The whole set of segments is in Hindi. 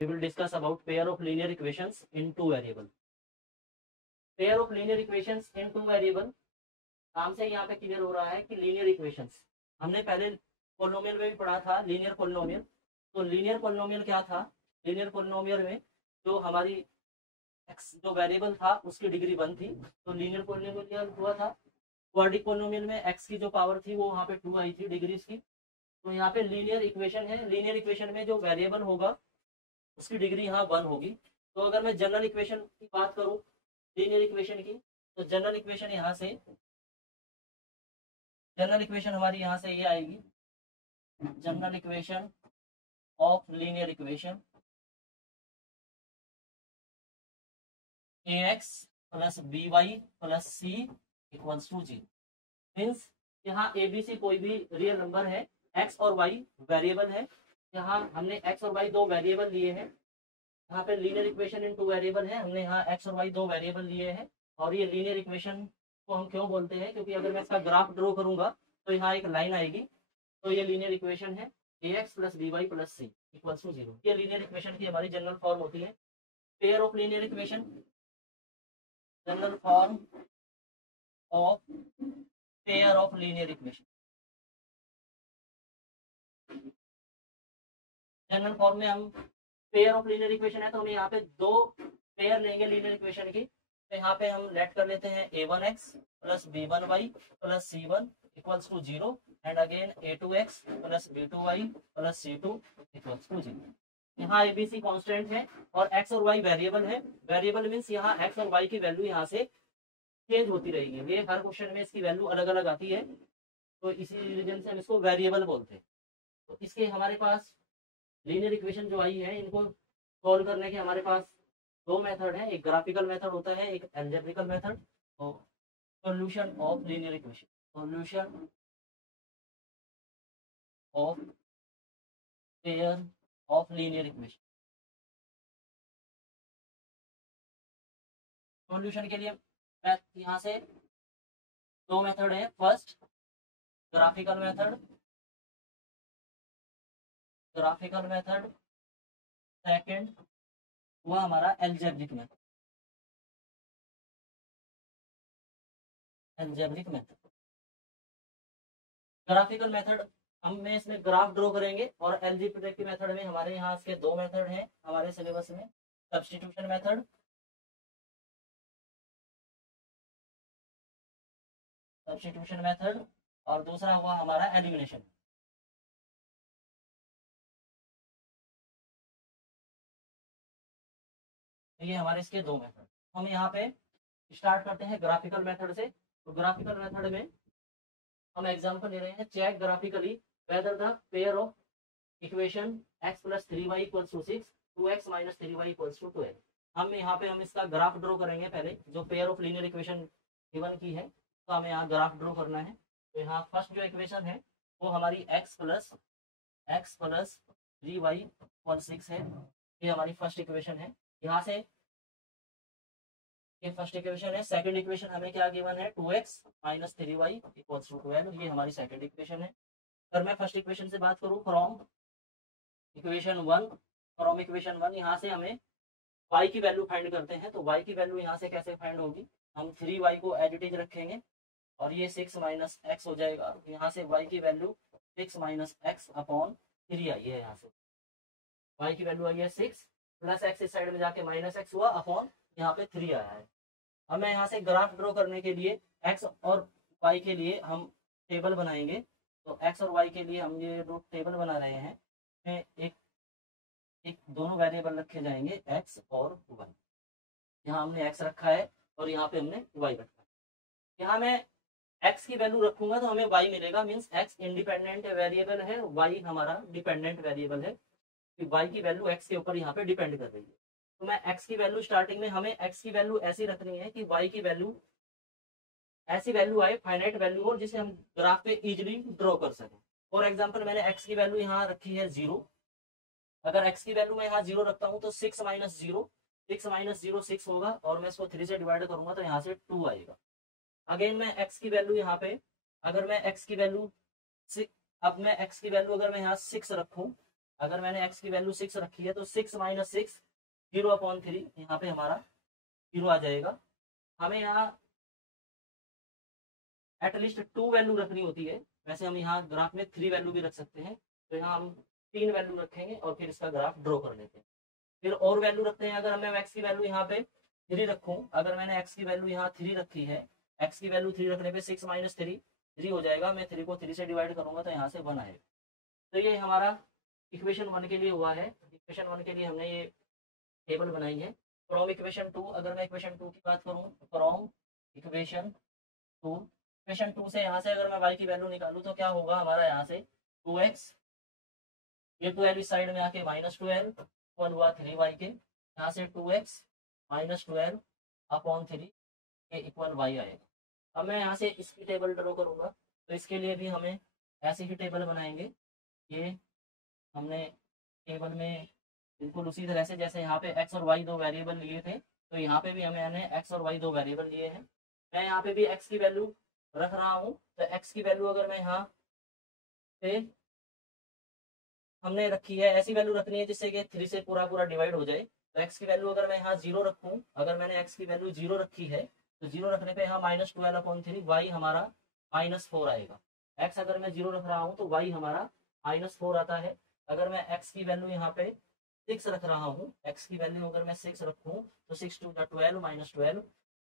we will discuss about pair of linear equations in two variable. Pair of linear equations in two variable, नाम से यहाँ पे क्लियर हो रहा है कि लीनियर इक्वेशंस हमने पहले पोलिनोमियल में भी पढ़ा था, लीनियर पोलिनोमियल। तो लीनियर पोलिनोमियल क्या था? लीनियर पोलिनोमियल में जो हमारी एक्स जो वेरिएबल था उसकी डिग्री 1 थी, तो लीनियर पोलिनोमियल हुआ था। क्वाड्रिक पोलिनोमियल में एक्स की जो पावर थी वो वहाँ पे 2 आई थी डिग्रीज की। तो यहाँ पे लीनियर इक्वेशन है, लीनियर इक्वेशन में जो वेरिएबल होगा उसकी डिग्री यहाँ 1 होगी। तो अगर मैं जनरल इक्वेशन की बात करूँ लीनियर इक्वेशन की, तो जनरल इक्वेशन यहाँ से, जनरल इक्वेशन हमारी यहाँ से ये आएगी, general equation of linear equation ax plus by plus c equals to 0। Means यहाँ abc कोई भी रियल नंबर है, x और y वेरिएबल है। यहाँ हमने x और y दो वेरिएबल लिए हैं। यहाँ पे linear equation in two variable है, हमने यहाँ x और y दो वेरिएबल लिए हैं। और ये लीनियर इक्वेशन को हम क्यों बोलते हैं? क्योंकि अगर मैं इसका ग्राफ ड्रॉ करूंगा तो यहाँ एक लाइन आएगी, तो ये लीनियर इक्वेशन है ax plus by plus c equals to 0। ये लीनियर इक्वेशन की हमारी जनरल फॉर्म होती है। Pair of linear equation, general form of pair of linear equation. General form में हम पेयर ऑफ लीनियर इक्वेशन है तो हम यहाँ पे दो पेयर लेंगे लीनियर इक्वेशन की। तो यहाँ पे हम लेट कर लेते हैं a1x plus b1y plus c1 equals to 0 and again a2x plus b2y plus c2 equals to 0। यहाँ abc कांस्टेंट है और x और y वेरिएबल है। वेरिएबल मीन्स यहाँ x और y की वैल्यू यहाँ से चेंज होती रहेगी। ये हर क्वेश्चन में इसकी वैल्यू अलग अलग आती है, तो इसी रीजन से हम इसको वेरिएबल बोलते हैं। तो इसके हमारे पास लीनियर इक्वेशन जो आई है, इनको सॉल्व करने के हमारे पास दो मेथड है, एक ग्राफिकल मेथड होता है, एक अलजेब्रिकल मेथड। तो solution of linear equation, solution of pair of linear equation. Solution के लिए यहाँ से दो मेथड है, first graphical method, graphical method, second हुआ हमारा algebraic method, algebraic method. Graphical method हम इसमें ग्राफ ड्रॉ करेंगे और अलजेब्रिक मेथड में हमारे यहाँ इसके दो मेथड हैं हमारे सिलेबस में, सब्स्टिट्यूशन मेथड, सब्स्टिट्यूशन मेथड, और दूसरा हुआ हमारा एलिमिनेशन। ये हमारे इसके दो मेथड। हम यहाँ पे स्टार्ट करते हैं ग्राफिकल मेथड से। तो ग्राफिकल मेथड में हम एग्जांपल ले रहे हैं, check graphically whether the pair of equation x plus 3y equals to 6 2x minus 3y equals to 12। हम यहाँ पे हम इसका ग्राफ ड्रॉ करेंगे। पहले जो pair of linear equation given की है तो हमें यहाँ ग्राफ ड्रॉ करना है। तो यहाँ फर्स्ट जो इक्वेशन है वो हमारी x प्लस 3y इक्वल 6 है, ये हमारी फर्स्ट इक्वेशन है। यहाँ से ये फर्स्ट इक्वेशन है। सेकंड इक्वेशन हमें क्या गिवन है, 2x minus 3y equals to 12, ये हमारी सेकंड इक्वेशन है। अगर मैं फर्स्ट इक्वेशन से बात करूँ, फ्रॉम इक्वेशन 1, फ्रॉम इक्वेशन 1 यहाँ से हमें y की वैल्यू फाइंड करते हैं। तो y की वैल्यू यहाँ से कैसे फाइंड होगी, हम 3y को एज इट इज रखेंगे और ये 6 माइनस x हो जाएगा। यहाँ से y की वैल्यू 6 माइनस x अपॉन 3 आई है। यहाँ से y की वैल्यू आई है 6 प्लस x इस साइड में जाके माइनस x हुआ अपॉन यहाँ पे 3 आया है। अब मैं यहाँ से ग्राफ ड्रॉ करने के लिए x और y के लिए हम टेबल बनाएंगे। तो x और y के लिए हम ये दो टेबल बना रहे हैं, एक दोनों वेरिएबल रखे जाएंगे x और y। यहाँ हमने x रखा है और यहाँ पे हमने y रखा है। यहाँ मैं x की वैल्यू रखूंगा तो हमें y मिलेगा, मीन्स x इंडिपेंडेंट वेरिएबल है, y हमारा डिपेंडेंट वेरिएबल है। y की वैल्यू x के ऊपर यहाँ पे डिपेंड कर रही है। तो मैं x की वैल्यू स्टार्टिंग में हमें x की वैल्यू ऐसी रखनी है कि y की वैल्यू ऐसी वैल्यू आए, फाइनाइट वैल्यू हो, जिसे हम ग्राफ पे इजीली ड्रॉ कर सकें। फॉर एग्जांपल मैंने x की वैल्यू यहाँ रखी है 0। अगर x की वैल्यू मैं यहाँ 0 रखता हूँ तो 6 माइनस 0 6 होगा और मैं इसको 3 से डिवाइड करूंगा तो यहाँ से 2 आएगा। अगेन मैं x की वैल्यू यहाँ पे, अगर मैं x की वैल्यू अब मैं x की वैल्यू अगर मैं यहाँ 6 रखूँ, अगर मैंने x की वैल्यू 6 रखी है तो 6 माइनस 6 0/3 यहाँ पे हमारा 0 आ जाएगा। हमें यहाँ एटलीस्ट 2 वैल्यू रखनी होती है, वैसे हम यहाँ ग्राफ में 3 वैल्यू भी रख सकते हैं, तो यहाँ हम 3 वैल्यू रखेंगे और फिर इसका ग्राफ ड्रॉ कर लेते हैं। फिर और वैल्यू रखते हैं, अगर मैं x की वैल्यू यहाँ पे 3 रखूँ, अगर मैंने x की वैल्यू यहाँ 3 रखी है, x की वैल्यू 3 रखने पे 6 माइनस 3 हो जाएगा, मैं 3 को 3 से डिवाइड करूंगा तो यहाँ से 1 आएगा। तो ये हमारा इक्वेशन 1 के लिए हुआ है। इक्वेशन 1 के लिए हमने ये टेबल बनाई है। फ्रॉम इक्वेशन 2, अगर मैं इक्वेशन 2 की बात करूँ, फ्रॉम इक्वेशन 2, इक्वेशन 2 से यहाँ से अगर मैं y की वैल्यू निकालूँ तो क्या होगा हमारा, यहाँ से 2x, ये 12 इस साइड में आके -12 इक्वल हुआ 3y के, यहाँ से 2x -12/3 के इक्वल y आएगा। अब मैं यहाँ से इसकी टेबल ड्रॉ करूँगा, तो इसके लिए भी हमें ऐसे ही टेबल बनाएंगे। ये हमने टेबल में बिल्कुल उसी तरह से, जैसे यहाँ पे x और y 2 वेरिएबल लिए थे, तो यहाँ पे भी हमने x और y 2 वेरिएबल लिए हैं। मैं यहाँ पे भी x की वैल्यू रख रहा हूँ, तो x की वैल्यू अगर मैं यहाँ पे हमने रखी है, ऐसी वैल्यू रखनी है जिससे कि 3 से पूरा पूरा डिवाइड हो जाए। तो x की वैल्यू अगर मैं यहाँ 0 रखूँ, अगर मैंने x की वैल्यू 0 रखी है, तो 0 रखने पे यहाँ -12/3 y हमारा -4 आएगा। x अगर मैं 0 रख रहा हूँ तो y हमारा -4 आता है। अगर मैं x की वैल्यू यहाँ पे 6 रख रहा हूँ, x की वैल्यू अगर मैं 6 रखूँ तो 6 2 12 -12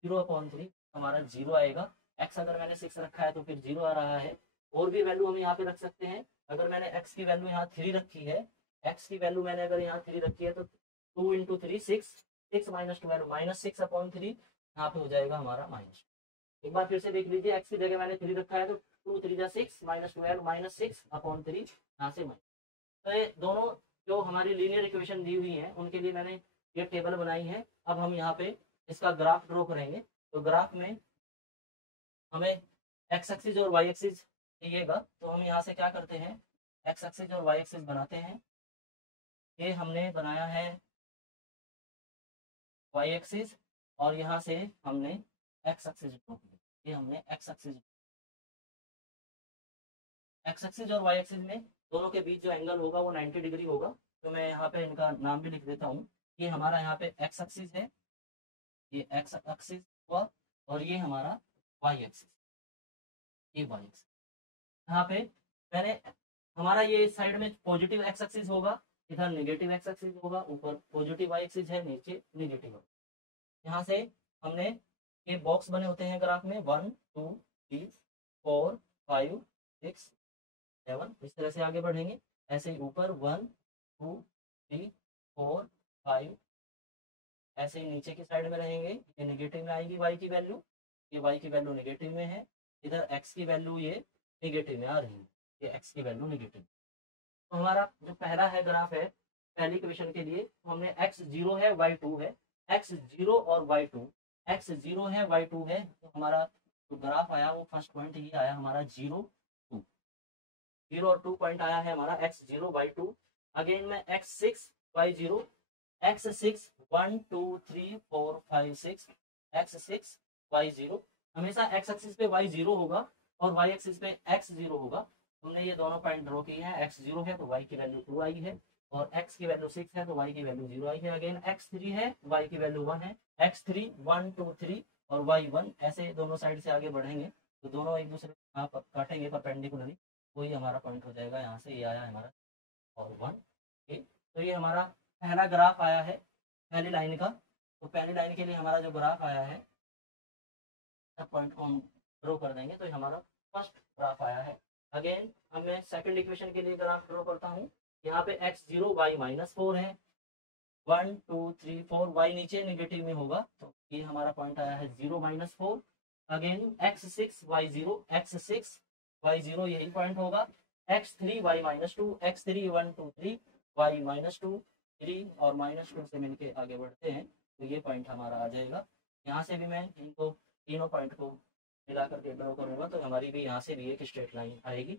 0/3 हमारा 0 आएगा। x अगर मैंने 6 रखा है तो फिर 0 आ रहा है। और भी वैल्यू हम यहाँ पे रख सकते हैं। अगर मैंने x की वैल्यू यहाँ 3 रखी है, x की वैल्यू मैंने अगर यहाँ 3 रखी है तो 2 × 3 6, 6 -12 -6/3 यहाँ पे हो जाएगा हमारा माइनस। एक बार फिर से देख लीजिए, x की जगह मैंने 3 रखा है तो 2 3 6 -12 -6/3 यहाँ से माइनस। तो ये दोनों जो हमारी लीनियर इक्वेशन दी हुई है उनके लिए मैंने ये टेबल बनाई है। अब हम यहाँ पे इसका ग्राफ ड्रॉ करेंगे। तो ग्राफ में हमें x एक्सिस और y एक्सिस चाहिएगा, तो हम यहाँ से क्या करते हैं, x एक्सिस और y एक्सिस बनाते हैं। ये हमने बनाया है y एक्सिस और यहाँ से हमने x एक्सिस ड्रॉ किया। ये हमने x एक्सिस और y एक्सिस में दोनों के बीच जो एंगल होगा वो 90 डिग्री होगा। तो मैं यहाँ पे इनका नाम भी लिख देता हूँ। ये हमारा यहाँ पे x एक्सिस है, ये x एक्सिस हुआ, और ये हमारा y एक्सिस, ये y एक्सिस। यहाँ पे मैंने हमारा ये साइड में पॉजिटिव x एक्सिस होगा, इधर नेगेटिव x एक्सिस होगा, ऊपर पॉजिटिव y एक्सिस है, नीचे नेगेटिव होगा। यहाँ से हमने ये बॉक्स बने होते हैं ग्राफ में 1 2 3 4 5 6 7, इस तरह से आगे बढ़ेंगे। ऐसे ही ऊपर 1 2 3 4 5, ऐसे ही नीचे की साइड में रहेंगे। ये नेगेटिव में आएगी y की वैल्यू, ये y की वैल्यू नेगेटिव में है, इधर x की वैल्यू ये नेगेटिव में आ रही है, ये x की वैल्यू नेगेटिव। तो हमारा जो पहला है ग्राफ है पहली इक्वेशन के लिए, तो हमने x 0 है y 2 है, x 0 और y 2, x 0 है y 2 है, तो हमारा जो ग्राफ आया वो फर्स्ट पॉइंट ही आया हमारा 0 2, 0 और 2 पॉइंट आया है हमारा x 0 y 2। अगेन में x 6 y 0, x 6 1 2 3 4 5 6, x 6 y 0। हमेशा x एक्सिस पे y 0 होगा और y एक्सिस पे x 0 होगा। हमने ये दोनों पॉइंट ड्रॉ किए हैं। x 0 है तो y की वैल्यू 2 आई है, और x की वैल्यू 6 है तो y की वैल्यू 0 आई है। अगेन x 3 है, y की वैल्यू 1 है, x 3 1 2 3 और y 1, ऐसे दोनों साइड से आगे बढ़ेंगे तो दोनों एक दूसरे को काटेंगे परपेंडिकुलरली, वही हमारा पॉइंट हो जाएगा। यहाँ से ये आया हमारा और 1। तो ये हमारा पहला ग्राफ आया है पहली लाइन का। तो पहली लाइन के लिए हमारा जो ग्राफ आया है, पॉइंट को हम ड्रॉ कर देंगे, तो ये हमारा फर्स्ट ग्राफ आया है। अगेन अब मैं सेकंड इक्वेशन के लिए ग्राफ ड्रॉ करता हूँ। यहाँ पे x 0 y -4 है, 1 2 3 4, y नीचे नेगेटिव में होगा, तो ये हमारा पॉइंट आया है 0 -4। Again x 6 y 0, x 6 y 0 यही पॉइंट होगा, x 3 y -2, x 3 1 2 3 y -2 3 और -2 से मिलके आगे बढ़ते हैं, तो ये पॉइंट हमारा आ जाएगा। यहाँ से भी मैं इनको तीनों पॉइंट को मिला करके ड्रॉ करूंगा, तो हमारी भी यहाँ से भी एक स्ट्रेट लाइन आएगी।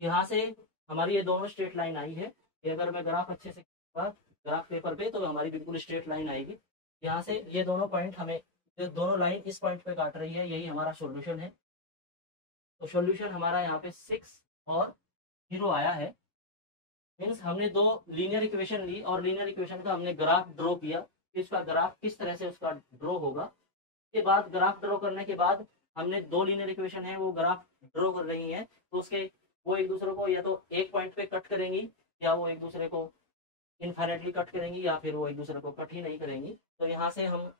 यहाँ से हमारी ये दोनों स्ट्रेट लाइन आई है। ये अगर मैं ग्राफ अच्छे से ग्राफ पेपर पे, तो हमारी बिल्कुल स्ट्रेट लाइन आएगी। यहाँ से ये दोनों पॉइंट हमें, ये दोनों लाइन इस पॉइंट पे काट रही है, यही हमारा सॉल्यूशन है। तो सॉल्यूशन हमारा यहाँ पे 6 और 0 आया है। मीन्स हमने दो लीनियर इक्वेशन ली और लीनियर इक्वेशन का हमने ग्राफ ड्रॉ किया, कि उसका ग्राफ किस तरह से उसका ड्रॉ होगा। के बाद ग्राफ ड्रॉ करने के बाद हमने दो लीनियर इक्वेशन है वो ग्राफ ड्रॉ कर रही है, तो उसके वो एक दूसरे को या तो एक पॉइंट पे कट करेंगी, या वो एक दूसरे को इनफाइनाइटली कट करेंगी, या फिर वो एक दूसरे को कट ही नहीं करेंगी। तो यहाँ से हम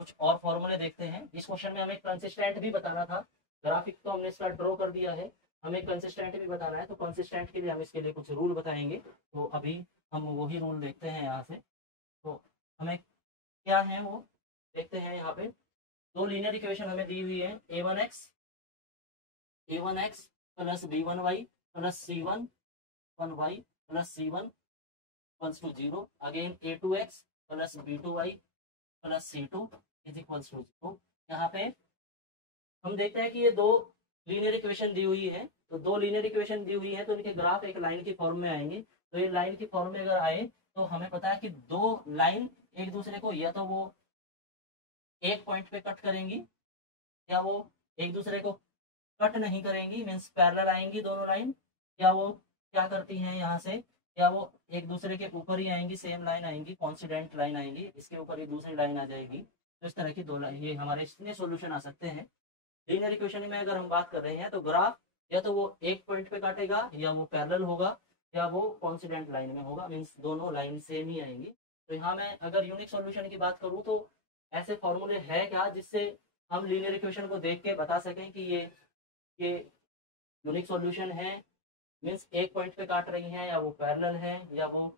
कुछ और फॉर्मूले देखते हैं। इस क्वेश्चन में हमें कंसिस्टेंट भी बताना था, ग्राफिक तो हमने इसका ड्रॉ कर दिया है, हमें कंसिस्टेंट भी बताना है। तो कंसिस्टेंट के लिए हम इसके लिए कुछ रूल बताएंगे, तो अभी हम वही रूल देखते हैं यहाँ से। तो हमें क्या है वो देखते हैं। यहाँ पे दो लीनियर इक्वेशन हमें दी हुई है, a1x plus b1y plus c1 1y plus c1 equals to 0, again a2x plus b2y plus c2 is equals to 0। यहाँ पे हम देखते हैं कि ये दो लीनियर इक्वेशन दी हुई है, तो दो लीनियर इक्वेशन दी हुई है तो इनके ग्राफ एक लाइन की फॉर्म में आएंगे। तो ये लाइन की फॉर्म में अगर आए तो हमें पता है कि दो लाइन एक दूसरे को या तो वो एक पॉइंट पे कट करेंगी, या वो एक दूसरे को कट नहीं करेंगी, मीन्स पैरेलल आएंगी दोनों लाइन, या वो क्या करती हैं यहाँ से, या वो एक दूसरे के ऊपर ही आएंगी, सेम लाइन आएंगी, कॉन्सिडेंट लाइन आएंगी, इसके ऊपर ही दूसरी लाइन आ जाएगी। तो इस तरह की दो लाइन, ये हमारे इतने सॉल्यूशन आ सकते हैं। लीनियर इक्वेशन में अगर हम बात कर रहे हैं तो ग्राफ या तो वो एक पॉइंट पे काटेगा, या वो पैरेलल होगा, या वो कॉन्सिडेंट लाइन में होगा, मीन्स दोनों लाइन सेम ही आएंगी। तो यहाँ मैं अगर यूनिक सॉल्यूशन की बात करूँ तो ऐसे फॉर्मूले है क्या जिससे हम लीनियर इक्वेशन को देख के बता सकें कि ये यूनिक सॉल्यूशन है, मीन्स एक पॉइंट पे काट रही हैं, या वो पैरेलल है, या वो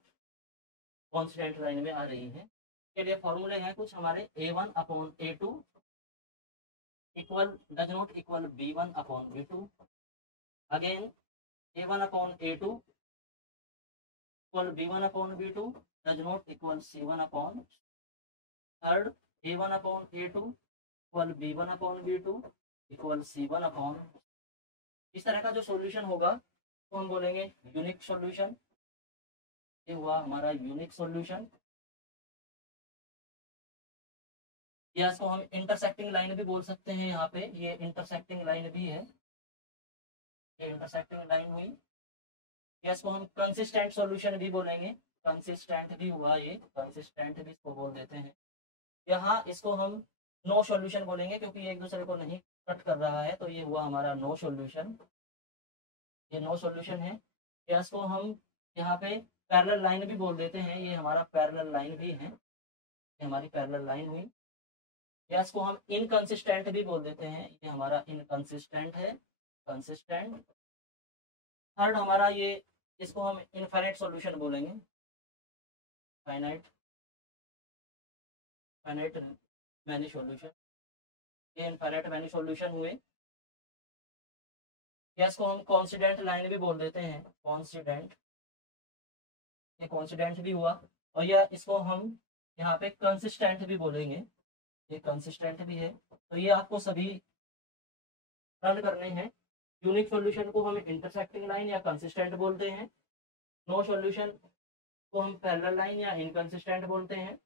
कॉन्स्टेंट लाइन में आ रही है। के लिए फॉर्मूले हैं कुछ हमारे, a1/a2 equal does not equal b1/b2, again a1/a2 equal b1/b2 does not equal c1/, third a1/a2 equal b1/b2 equal c1/। इस तरह का जो सॉल्यूशन होगा तो हम बोलेंगे यूनिक सॉल्यूशन। ये हुआ हमारा यूनिक सॉल्यूशन, या इसको हम इंटरसेक्टिंग लाइन भी बोल सकते हैं। यहाँ पे ये इंटरसेक्टिंग लाइन भी है, ये इंटरसेक्टिंग लाइन हुई, या इसको हम कंसिस्टेंट सॉल्यूशन भी बोलेंगे, कंसिस्टेंट भी हुआ, ये कंसिस्टेंट भी इसको बोल देते हैं। यहाँ इसको हम नो सॉल्यूशन बोलेंगे क्योंकि ये एक दूसरे को नहीं कट कर रहा है, तो ये हुआ हमारा नो सॉल्यूशन, ये नो सॉल्यूशन है। या इसको हम यहाँ पे पैरेलल लाइन भी बोल देते हैं, ये हमारा पैरेलल लाइन भी है, ये हमारी पैरेलल लाइन हुई। या इसको हम इनकंसिस्टेंट भी बोल देते हैं, ये हमारा इनकंसिस्टेंट है, कंसिस्टेंट। थर्ड हमारा ये, इसको हम इनफाइनाइट सॉल्यूशन बोलेंगे, फाइनाइट फाइनाइट मैनी सॉल्यूशन, ये इनफाइनाइट मैनी सॉल्यूशन हुए। या इसको हम कॉन्सिडेंट लाइन भी बोल देते हैं, कॉन्सिडेंट, ये कॉन्सिडेंट भी हुआ। और या इसको हम यहाँ पे कंसिस्टेंट भी बोलेंगे, ये कंसिस्टेंट भी है। तो ये आपको सभी रन करने हैं। यूनिक सॉल्यूशन को हम इंटरसेक्टिंग लाइन या कंसिस्टेंट बोलते हैं, नो सॉल्यूशन को हम पैरेलल लाइन या इनकंसिस्टेंट बोलते हैं,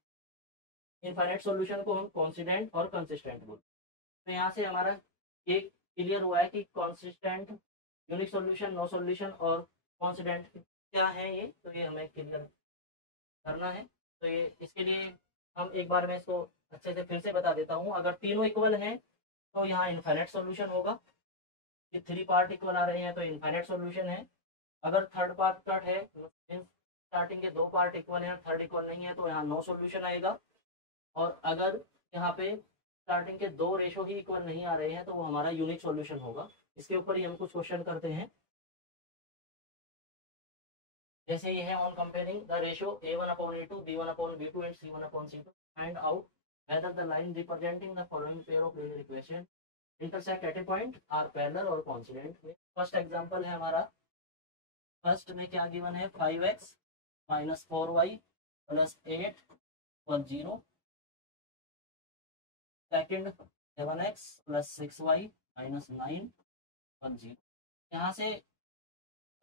इनफाइनाइट सॉल्यूशन को हम कॉन्सिडेंट और कंसिस्टेंट बोलते हैं। तो यहाँ से हमारा ये क्लियर हुआ है कि consistent, unique solution, no solution और कॉन्सिडेंट क्या है ये, तो ये हमें क्लियर करना है। तो ये इसके लिए हम एक बार मैं इसको अच्छे से फिर से बता देता हूँ। अगर तीनों इक्वल हैं तो यहाँ इनफाइनाइट सॉल्यूशन होगा, ये 3 पार्ट इक्वल आ रहे हैं तो इनफाइनाइट सॉल्यूशन है। अगर थर्ड पार्ट कट है, स्टार्टिंग के 2 पार्ट इक्वल हैं, थर्ड इक्वल नहीं है, तो यहाँ नो सॉल्यूशन आएगा। और अगर यहाँ पे स्टार्टिंग के 2 रेशो ही इक्वल नहीं आ रहे हैं तो वो हमारा यूनिक सॉल्यूशन होगा। इसके ऊपर ही हम कुछ क्वेश्चन करते हैं, जैसे ये है, on comparing the ratio a1/a2 b1/b2 and c1/c2 find out whether the line representing the following pair of linear equation intersect at a point are parallel or coincident। First example है हमारा, फर्स्ट में क्या गिवन है, 5x minus 4y plus 8 = 0, second 7x plus 6y minus 9 = 0। यहाँ से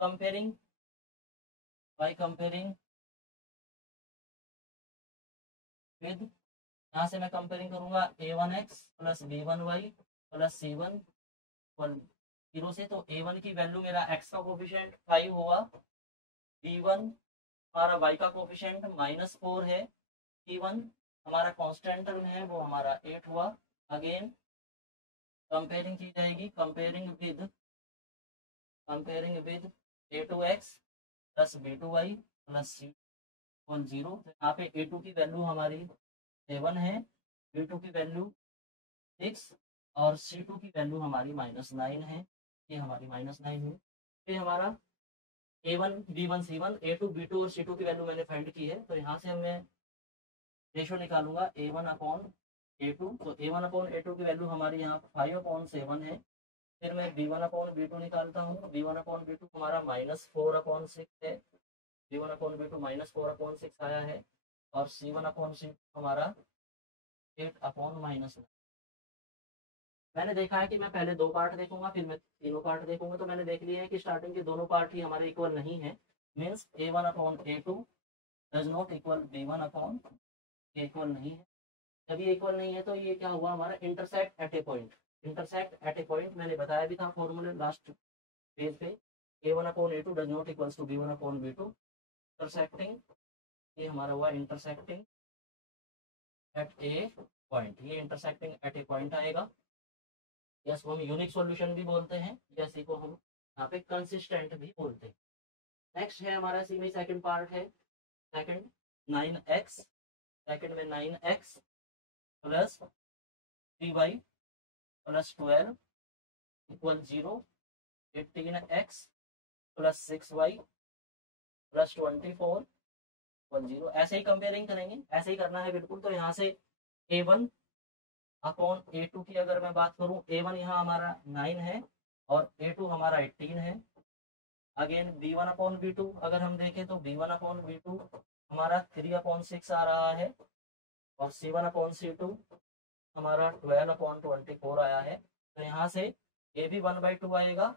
कंपेयरिंग, बाय कंपेयरिंग विद, यहाँ से मैं कंपेयरिंग करूंगा a1x plus b1y plus c1 = 0 से। तो a1 की वैल्यू मेरा x का कोफिशिएंट 5 होगा, b1 हमारा y का कोफिशिएंट -4 है, c1 हमारा कांस्टेंट टर्म है वो हमारा 8 हुआ। अगेन कंपेयरिंग की जाएगी, comparing with a2x plus b2y plus c = 0। यहाँ पे a2 की वैल्यू हमारी 7 है, b2 की वैल्यू 6 और c2 की वैल्यू हमारी -9 है। ये हमारी -9 है। फिर हमारा a1 b1 c1 a2 b2 और c2 की वैल्यू मैंने फाइंड की है, तो यहाँ से मैं रेशो निकालूंगा a1/a2। तो a1/a2 की वैल्यू हमारी यहाँ 5/7 है। फिर मैं b1/b2 निकालता हूँ। b1/b2 हमारा -4/6 है, b1/b2 -4/6 आया है। और c1/c2 हमारा 8/9। मैंने देखा है कि मैं पहले 2 पार्ट देखूंगा फिर मैं तीनों पार्ट देखूंगा, तो मैंने देख लिया है कि स्टार्टिंग के दोनों पार्ट ही हमारे इक्वल नहीं है। Means a1/a2 does not equal b1/a equal नहीं है। जब ये इक्वल नहीं है तो ये क्या हुआ, हमारा intersect at a point. Intersect at a point मैंने बताया भी था फॉर्मूले लास्ट पेज पे, a1/a2 does not equals to b1/b2। Intersecting, ये हमारा हुआ इंटरसेक्टिंग एट ए पॉइंट। ये इंटरसेक्टिंग एट ए पॉइंट आएगा। यस को हम यूनिक सॉल्यूशन भी बोलते हैं, जैसे को हम यहाँ पे कंसिस्टेंट भी बोलते हैं। नेक्स्ट है हमारा सी में सेकंड पार्ट है, सेकंड 9x, सेकंड में 9x plus 3y plus 12 equal 0, 18x plus 6y plus 24 equal 0। ऐसे ही कंपेयरिंग करेंगे, ऐसे ही करना है बिल्कुल। तो यहाँ से a1/a2 की अगर मैं बात करूं, a1 यहाँ हमारा 9 है और a2 हमारा 18 है। अगेन b1/b2 अगर हम देखें तो b1/b2 हमारा 3/6 आ रहा है और c1/c2 हमारा 12/24 आया है। तो यहाँ से ये भी 1/2 आएगा,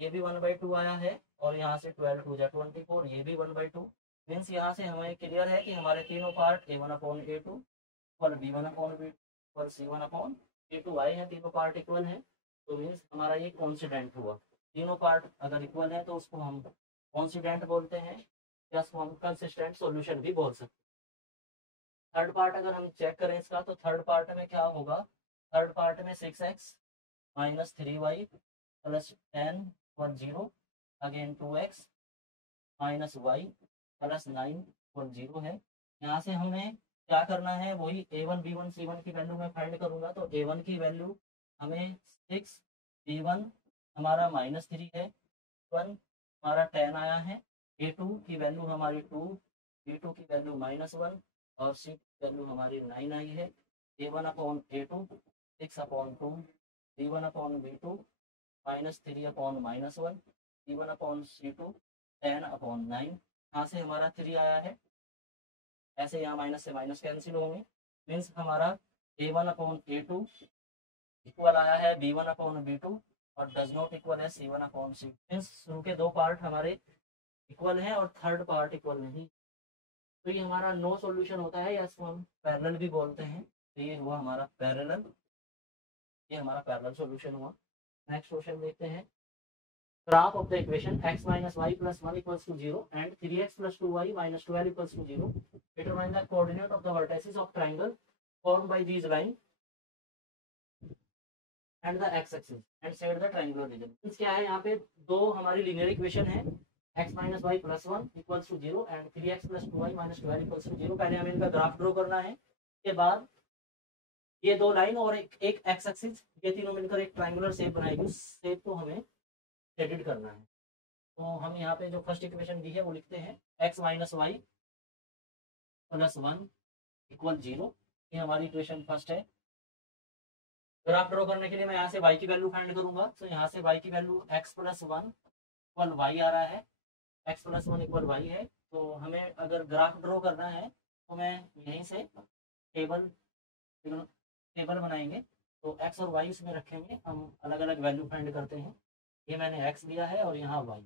ये भी 1/2 आया है और यहाँ से 12 2 24, ये भी 1/2। मीन्स यहाँ से हमें क्लियर है कि हमारे तीनों part a1/a2 equal b1/b2 equal c1/a2 आए हैं, तीनों पार्ट इक्वल हैं। तो मीन्स हमारा ये कॉन्सिडेंट हुआ। तीनों पार्ट अगर इक्वल है तो उसको हम कॉन्सिडेंट बोलते हैं या उसको हम कंसिस्टेंट सॉल्यूशन भी बोल सकते हैं। थर्ड पार्ट अगर हम चेक करें इसका, तो थर्ड पार्ट में क्या होगा, थर्ड पार्ट में 6x minus 3y plus 10 = 0। Again 2x minus y plus 9 = 0 है। यहाँ से हमें क्या करना है, वही a1 b1 c1 की वैल्यू मैं फाइंड करूंगा। तो a1 की वैल्यू हमें 6, b1 हमारा -3 है, 1 हमारा 10 आया है, a2 की वैल्यू हमारी 2, b2 की वैल्यू -1 और c की वैल्यू हमारी 9 आई है। a1/a2 6/2, b1/b2 -3/-1, b1/c2 10/9। यहाँ से हमारा 3 आया है, ऐसे यहाँ माइनस से माइनस कैंसिल होंगे। मीन्स हमारा a1/a2 इक्वल आया है b1/b2 और डज नॉट इक्वल है c1/c। मीन्स शुरू के 2 पार्ट हमारे इक्वल हैं और थर्ड पार्ट इक्वल नहीं। तो ये हमारा नो सॉल्यूशन होता है या इसको हम पैरेलल भी बोलते हैं। तो ये हुआ हमारा पैरेलल, ये हमारा पैरेलल सॉल्यूशन हुआ। नेक्स्ट क्वेश्चन देखते हैं। Graph of the equation x minus y plus 1 equals to 0 and 3x plus 2y minus 12 equals to 0. Determine the coordinate of the vertices of triangle formed by these lines and the x-axis and set the triangular region. Means क्या है, यहाँ पे दो हमारी लीनियर इक्वेशन है, x minus y plus 1 equals to 0 and 3x plus 2y minus 12 equals to 0। पहले हमें इनका ग्राफ ड्रॉ करना है, के बाद ये दो लाइन और एक एक्स एक्सिस, ये तीनों मिलकर एक ट्राइंगुलर शेप बनाएगी। उस शेप को हमें एडिट करना है। तो हम यहाँ पे जो फर्स्ट इक्वेशन दी है वो लिखते हैं x minus y plus 1 equal 0। ये हमारी इक्वेशन फर्स्ट है। ग्राफ ड्रॉ करने के लिए मैं यहाँ से y की वैल्यू फाइंड करूंगा। तो यहाँ से y की value x plus 1 equal y आ रहा है, x प्लस 1 इक्वल वाई है। तो हमें अगर ग्राफ ड्रॉ करना है तो मैं यहीं से टेबल बनाएंगे। तो x और y इसमें रखेंगे, हम अलग अलग वैल्यू फाइंड करते हैं। ये मैंने x लिया है और यहाँ y।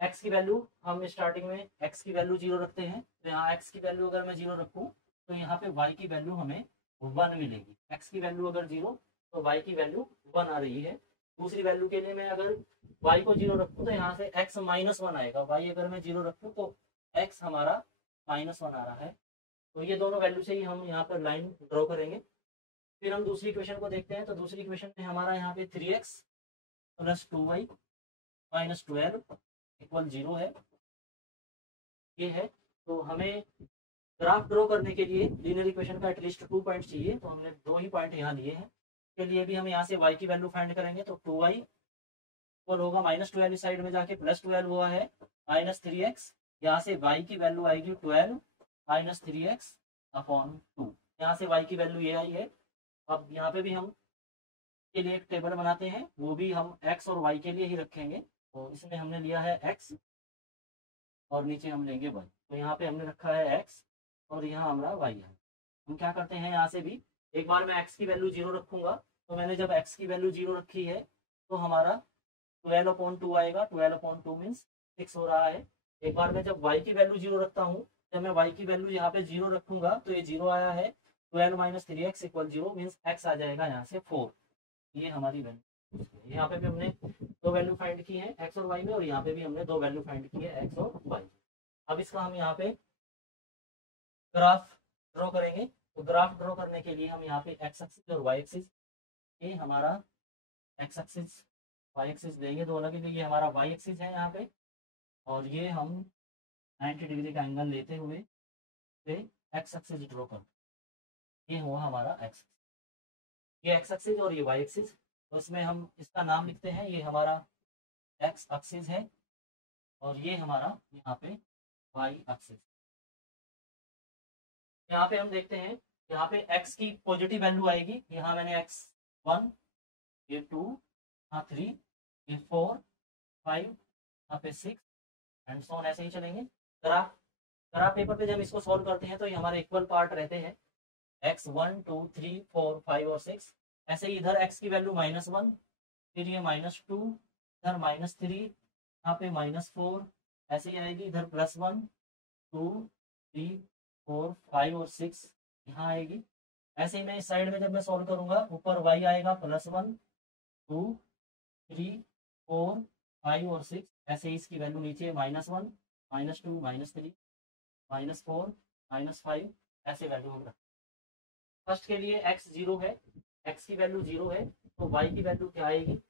x की वैल्यू हम स्टार्टिंग में x की वैल्यू 0 रखते हैं। तो यहाँ x की वैल्यू अगर मैं 0 रखूँ तो यहाँ पे y की वैल्यू हमें 1 मिलेगी। x की वैल्यू अगर 0 तो y की वैल्यू 1 आ रही है। दूसरी वैल्यू के लिए मैं अगर y को 0 रखूँ तो यहाँ से x -1 आएगा, y अगर मैं 0 रखूँ तो x हमारा -1 आ रहा है। तो ये दोनों वैल्यू से ही हम यहाँ पर लाइन ड्रॉ करेंगे। फिर हम दूसरी इक्वेशन को देखते हैं। तो दूसरी इक्वेशन में हमारा यहाँ पे 3x + 2y - 12 = 0 है, ये है। तो हमें ग्राफ ड्रॉ करने के लिए लीनियर इक्वेशन का एटलीस्ट 2 पॉइंट चाहिए, तो हमने 2 ही पॉइंट यहाँ लिए हैं। के लिए भी हम यहाँ से y की वैल्यू फाइंड करेंगे। तो 2y इक्वल होगा -12, इस साइड में जाके +12 हुआ है -3x, यहाँ से y की वैल्यू आएगी 12 - 3x/2। यहाँ से y की वैल्यू ये आई है। अब यहाँ पे भी हम के लिए एक टेबल बनाते हैं, वो भी हम x और y के लिए ही रखेंगे। तो इसमें हमने लिया है x और नीचे हम लेंगे y। तो यहाँ पे हमने रखा है x और यहाँ हमारा y है। हम क्या करते हैं, यहाँ से भी एक बार मैं x की वैल्यू 0 रखूंगा। तो मैंने जब x की वैल्यू 0 रखी है तो हमारा 12/2 आएगा। 12/2 मीन्स 6 हो रहा है। एक बार मैं जब y की वैल्यू 0 रखता हूँ, जब मैं y की वैल्यू यहाँ पे 0 रखूंगा तो ये 0 आया है। 12 - 3x = 0 मीन्स x आ जाएगा यहाँ से 4। ये हमारी वैल्यू, यहाँ पे भी हमने 2 वैल्यू फाइंड की है x और y में, और यहाँ पे भी हमने 2 वैल्यू फाइंड की है x और y। अब इसका हम यहाँ पे ग्राफ ड्रॉ करेंगे। तो ग्राफ ड्रॉ करने के लिए हम यहाँ पे x एक्सिस और y एक्सिस, ये हमारा x एक्सिस y एक्सिस देंगे दो अलग, ये हमारा y एक्सिस है यहाँ पे, और ये हम 90 डिग्री का एंगल लेते हुए से x एक्सिस ड्रॉ कर, ये हुआ हमारा x, ये x एक्सिस और ये y एक्सिस। तो इसमें हम इसका नाम लिखते हैं, ये हमारा x एक्सिस है और ये हमारा यहाँ पे y एक्सिस। यहाँ पे हम देखते हैं, यहाँ पे x की पॉजिटिव वैल्यू आएगी। यहाँ मैंने x1, ये 2, यहाँ 3, ये 4, 5, यहाँ पे 6 एंड सो ऑन, ऐसे ही चलेंगे। ग्राफ पेपर पे जब हम इसको सॉल्व करते हैं तो ये हमारे इक्वल पार्ट रहते हैं, x1, 2, 3, 4, 5 और 6। ऐसे ही इधर x की वैल्यू -1, फिर ये -2, इधर -3, यहाँ पे -4, ऐसे ही आएगी। इधर +1, 2, 3, 4, 5 और 6 यहाँ आएगी। ऐसे ही मैं इस साइड में जब मैं सॉल्व करूंगा, ऊपर y आएगा +1, 2, 3, 4, 5 और 6। ऐसे ही इसकी वैल्यू नीचे -1, -2, -3, -4, -5, ऐसे वैल्यू हम रखें। फर्स्ट के लिए x 0 है, x की वैल्यू 0 है, तो y की वैल्यू क्या आएगी,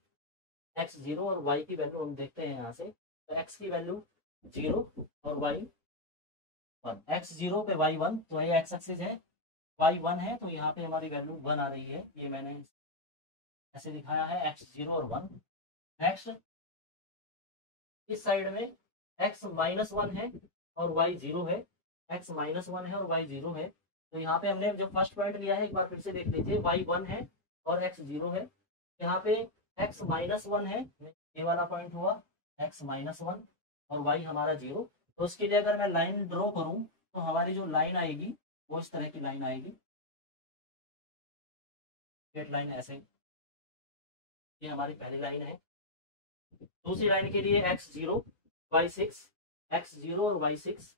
x 0 और y की वैल्यू हम देखते हैं यहाँ से। तो x की वैल्यू 0 और y 1, x 0 पे y 1, तो ये x एक्सिस है, y 1 है, तो यहाँ पे हमारी वैल्यू 1 आ रही है। ये मैंने ऐसे दिखाया है, x 0 और 1। नेक्स्ट इस साइड में x -1 है और y 0 है, x -1 है और y 0 है। तो यहाँ पे हमने जो फर्स्ट पॉइंट लिया है, एक बार फिर से देख लीजिए, y 1 है और x 0 है। यहाँ पे x -1 है, ये वाला पॉइंट हुआ x -1 और y हमारा 0। तो उसके लिए अगर मैं लाइन ड्रॉ करूँ तो हमारी जो लाइन आएगी वो इस तरह की लाइन आएगी, स्ट्रेट लाइन ऐसे। ये हमारी पहली लाइन है। दूसरी लाइन के लिए x 0, y 6, x 0 और y 6,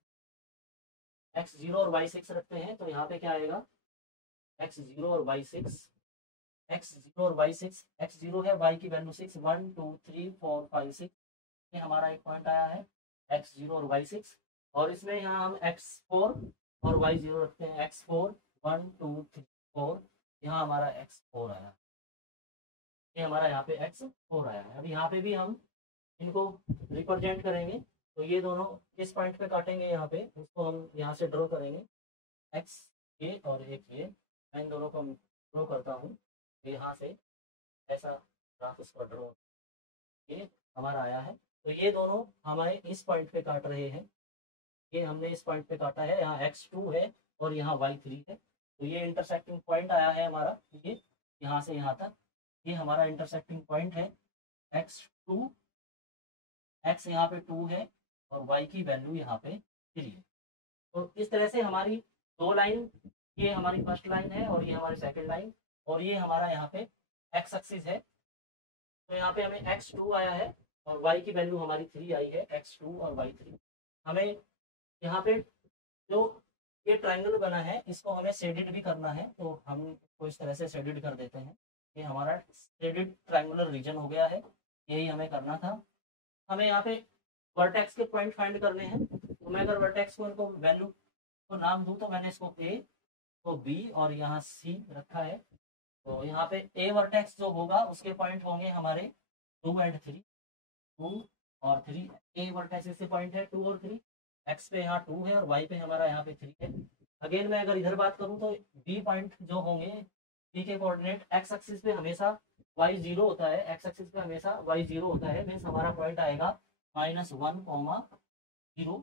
x 0 और y 6 रखते हैं। तो यहाँ पे क्या आएगा, x 0 और y 6, x 0 और y 6, x 0 है, y की वैल्यू 6, 1, 2, 3, 4, 5, 6, ये हमारा एक पॉइंट आया है x 0 और y 6। और इसमें यहाँ हम x 4 और y 0 रखते हैं, x 4, 1, 2, 3, 4, यहाँ हमारा x 4 आया, ये हमारा यहाँ पे x 4 आया है। अब यहाँ पे भी हम इनको रिप्रेजेंट करेंगे। तो ये दोनों किस पॉइंट पे काटेंगे, यहाँ पे इसको हम यहाँ से ड्रॉ करेंगे, x ये और एक ये, मैं इन दोनों को ड्रॉ करता हूँ यहाँ से, ऐसा ग्राफ इसका ड्रॉ, ये हमारा आया है। तो ये दोनों हमारे इस पॉइंट पे काट रहे हैं, ये हमने इस पॉइंट पे काटा है, यहाँ x2 है और यहाँ y3 है। तो ये इंटरसेक्टिंग पॉइंट आया है हमारा, ये यहाँ से यहाँ तक, ये हमारा इंटरसेक्टिंग पॉइंट है x2, x यहाँ पे 2 है और y की वैल्यू यहाँ पे 3 है। तो इस तरह से हमारी दो लाइन, ये हमारी फर्स्ट लाइन है और ये हमारी सेकंड लाइन, और ये हमारा यहाँ पे x एक्सिस है। तो यहाँ पे हमें x2 आया है और y की वैल्यू हमारी 3 आई है, x2 और y3। हमें यहाँ पे जो ये ट्रायंगल बना है इसको हमें शेडेड भी करना है, तो हम इसको इस तरह से शेडेड कर देते हैं। ये हमारा शेडेड ट्रायंगुलर रीजन हो गया है, यही हमें करना था। हमें यहाँ पे वर्टेक्स के पॉइंट फाइंड करने हैं। तो मैं अगर वर्टेक्स को इनको वैल्यू को नाम दूं, तो मैंने इसको ए, तो बी और यहाँ सी रखा है। तो यहाँ पे ए वर्टेक्स जो होगा उसके पॉइंट होंगे हमारे 2 एंड 3, 2 और 3। ए वर्टेक्स से पॉइंट है 2 और 3, एक्स पे यहाँ 2 है और वाई पे हमारा यहाँ पे 3 है। अगेन मैं अगर इधर बात करूँ तो बी पॉइंट जो होंगे, बी के कोऑर्डिनेट एक्स एक्सिस पे हमेशा वाई जीरो होता है, एक्स एक्सिस पे हमेशा वाई जीरो होता है, मीन्स हमारा पॉइंट आएगा -1, 0।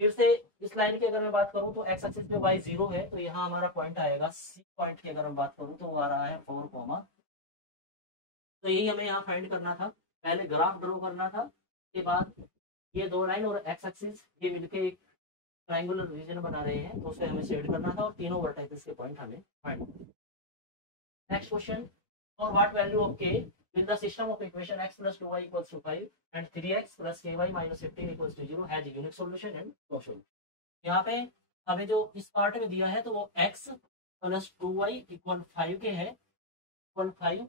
फिर से इस लाइन की अगर मैं बात करूं तो एक्स एक्सिस पे वाई जीरो है, तो यहाँ हमारा पॉइंट आएगा सी पॉइंट की अगर मैं बात करूं तो वो आ रहा है 4, तो यही हमें यहाँ फाइंड करना था। पहले ग्राफ ड्रॉ करना था, उसके बाद ये दो लाइन और एक्स एक्सिस ये मिलके एक ट्रायंगुलर रीजन बना रहे हैं, तो उसे हमें शेड करना था और तीनों वर्टाइसेस के पॉइंट हमें find. Next question, for what value of k with the system of equation x plus 2y equals to 5 and 3x plus ky minus 15 equals to 0 has a unique solution and no solution। यहाँ पे हमें जो इस पार्ट में दिया है तो वो x प्लस 2y इक्वल 5 के है, इक्वल 5,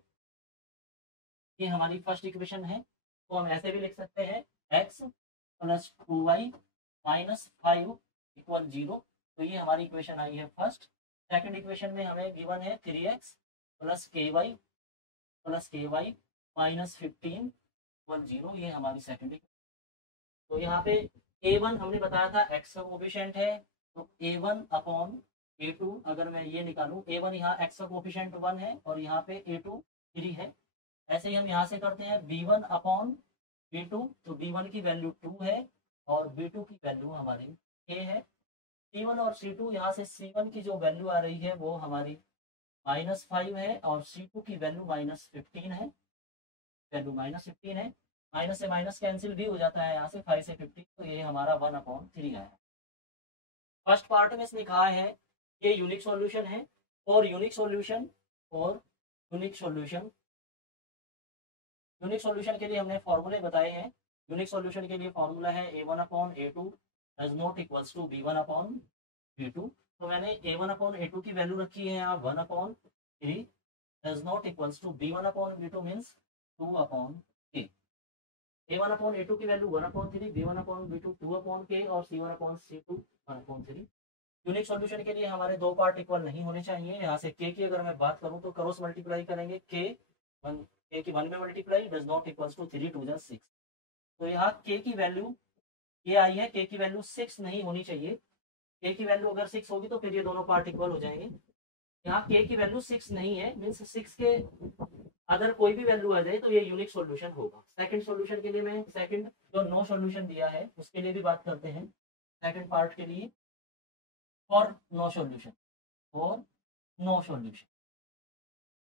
ये हमारी फर्स्ट इक्वेशन है। तो हम ऐसे भी लिख सकते हैं x plus 2y minus 5 equal 0। तो ये हमारी इक्वेशन आई है फर्स्ट। सेकंड इक्वेशन में हमें गिवन है 3x प्लस के वाई माइनस 15 इक्वल 0, ये हमारी सेकंड इक्वेशन। तो यहाँ पे a1 हमने बताया था x का कोफिशिएंट है, तो a1 अपॉन a2 अगर मैं ये निकालूं, a1 यहाँ x का कोफिशिएंट 1 है और यहाँ पे a2 3 है। ऐसे ही हम यहाँ से करते हैं b1 अपॉन b2, तो b1 की वैल्यू 2 है और b2 की वैल्यू हमारी a है। c1 और c2, यहाँ से c1 की जो वैल्यू आ रही है वो हमारी -5 है और c2 की वैल्यू -15 है, वैल्यू -15 है। माइनस से माइनस कैंसिल भी हो जाता है यहाँ से 5 से 15, तो ये हमारा 1/3 आया है। फर्स्ट पार्ट में इसने कहा है ये यूनिक सॉल्यूशन है, और unique solution unique solution unique solution के लिए हमने फॉर्मूले बताए हैं। यूनिक सॉल्यूशन के लिए फॉर्मूला है a1/a2 does not equals to b1/b2। तो मैंने a1/a2 की वैल्यू रखी है यहाँ 1/3, does not equals to b1/b2 means 2/k। a1/a2 की वैल्यू 1/3, b1/b2 2/k और c1/c2 1/3। यूनिक सॉल्यूशन के लिए हमारे दो पार्ट इक्वल नहीं होने चाहिए। यहाँ से k की अगर मैं बात करूँ तो क्रॉस मल्टीप्लाई करेंगे, k की 1 में multiply does not equals to 3 2 6। तो यहाँ k की वैल्यू ये आई है, k की वैल्यू 6 नहीं होनी चाहिए। k की वैल्यू अगर 6 होगी तो फिर ये दोनों पार्ट इक्वल हो जाएंगे। यहाँ k की वैल्यू 6 नहीं है, मीन्स 6 के अगर कोई भी वैल्यू आ जाए तो ये यूनिक सॉल्यूशन होगा। सेकंड सॉल्यूशन के लिए मैं सेकंड जो नो सॉल्यूशन दिया है उसके लिए भी बात करते हैं। सेकंड पार्ट के लिए for no solution, for no solution,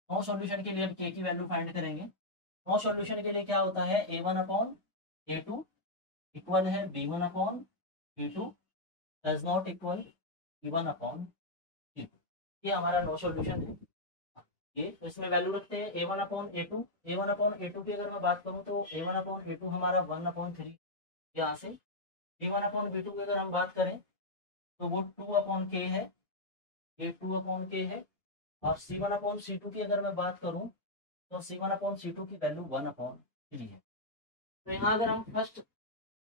no solution के लिए हम k की वैल्यू फाइंड करेंगे। नो सॉल्यूशन के लिए क्या होता है a1/a2 इक्वल है b1/b2 does not equal b1/b2। ये हमारा नो सॉल्यूशन है। ये तो इसमें वैल्यू रखते हैं a1/a2। a1/a2 की अगर मैं बात करूं तो a1/a2 हमारा 1/3 यहाँ से। b1/b2 की अगर हम बात करें तो वो 2/k है, ये 2/k है। और c1/c2 की अगर मैं बात करूं तो c1/c2 की वैल्यू 1/3 है। तो यहाँ अगर हम फर्स्ट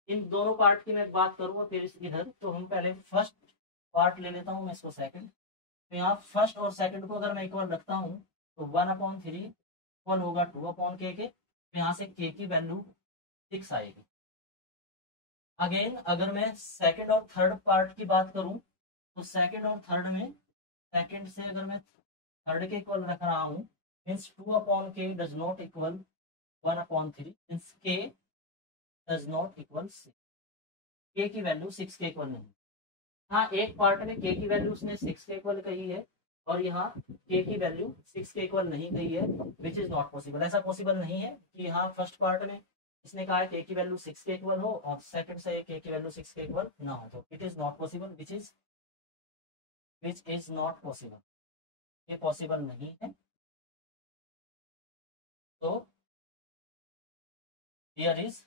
इन दोनों पार्ट की मैं बात करूँ और फिर इधर, तो हम पहले फर्स्ट पार्ट ले लेता हूँ मैं इसको सेकंड। तो यहाँ फर्स्ट और सेकंड को अगर मैं इक्वल रखता हूँ तो 1/3 इक्वल होगा 2/k के। तो यहाँ से k की वैल्यू 6 आएगी। अगेन अगर मैं सेकंड और थर्ड पार्ट की बात करूँ तो सेकंड और थर्ड में, सेकंड से अगर मैं थर्ड के इक्वल रख रहा हूँ means 2/k does not equal 1/3 means k does not equal 6। k की वैल्यू 6 के इक्वल नहीं। हाँ, एक पार्ट में k की वैल्यू उसने 6 के इक्वल कही है और यहाँ k की वैल्यू 6 के इक्वल नहीं कही है, विच इज नॉट पॉसिबल। ऐसा पॉसिबल नहीं है कि यहाँ फर्स्ट पार्ट में इसने कहा है k की वैल्यू 6 के इक्वल हो और सेकंड से k की वैल्यू 6 के इक्वल ना हो, तो it is not possible, which is not possible, ये पॉसिबल नहीं है। तो here is